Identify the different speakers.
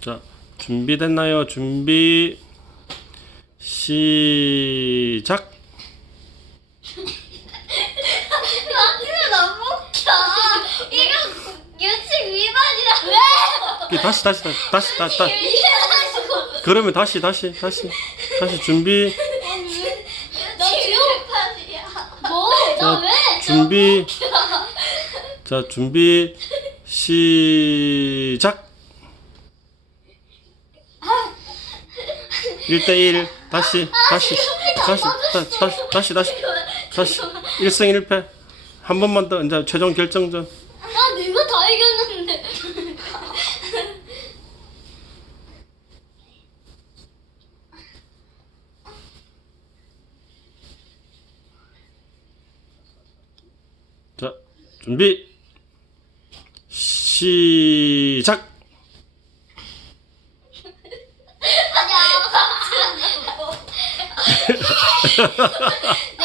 Speaker 1: 자, 준비됐나요? 준비 시작.
Speaker 2: 이거 너무 웃겨. 이거 규칙 위반이라. 왜?
Speaker 1: 다시.
Speaker 2: 위반하시고.
Speaker 1: 그러면 다시 준비.
Speaker 2: 너 위반이야. 뭐? 나 왜?
Speaker 1: 준비. 자, 준비 시작. 1대1 다시 1승 1패 한 번만 더 이제 최종 결정전.
Speaker 2: 나 네가 다 이겼는데.
Speaker 1: 자, 준비 시작.
Speaker 2: 야,